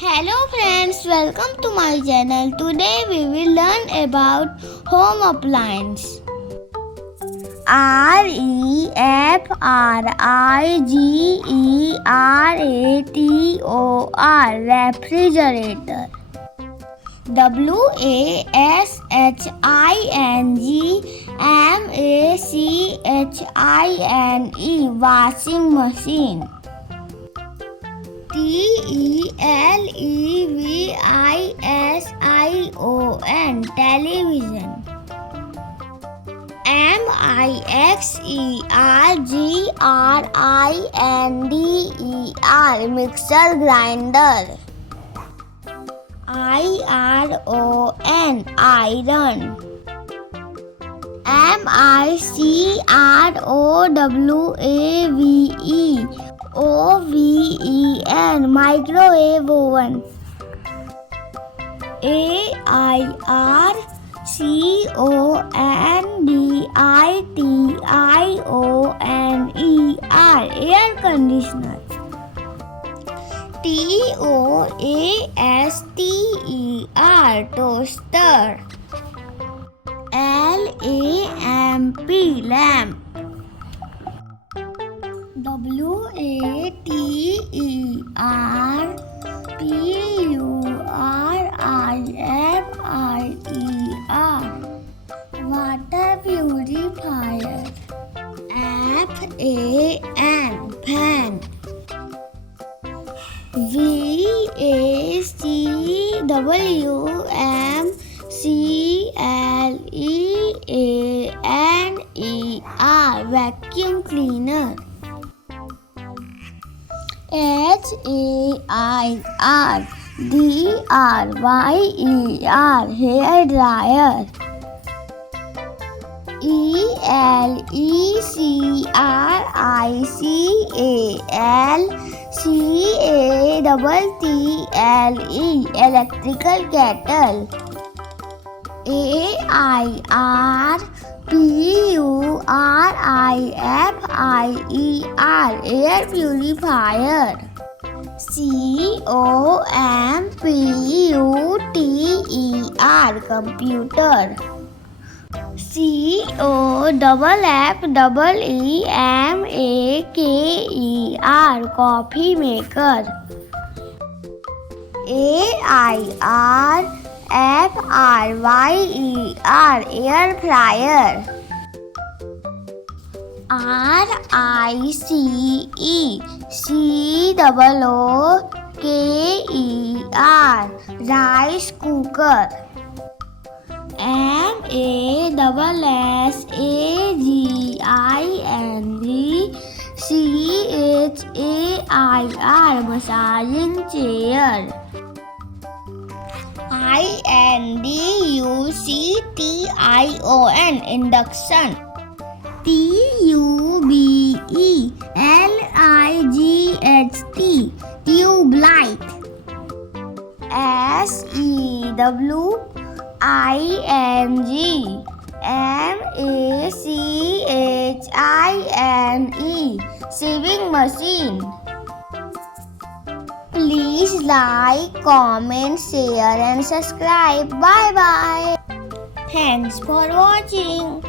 Hello friends, welcome to my channel. Today we will learn about home appliance. refrigerator, refrigerator. washingmachine, washing machine. television, television. mixergrinder, mixer grinder. iron, iron. microwave, microwave oven. air conditioner. toaster. lamp. water purifier. fan. vacuum cleaner. hair dryer. electrical kettle. air purifier. computer. coffee maker. air fryer. rice cooker. massaging chair. induction. tube light. sewing machine. Please like, comment, share and subscribe. Bye bye. Thanks for watching.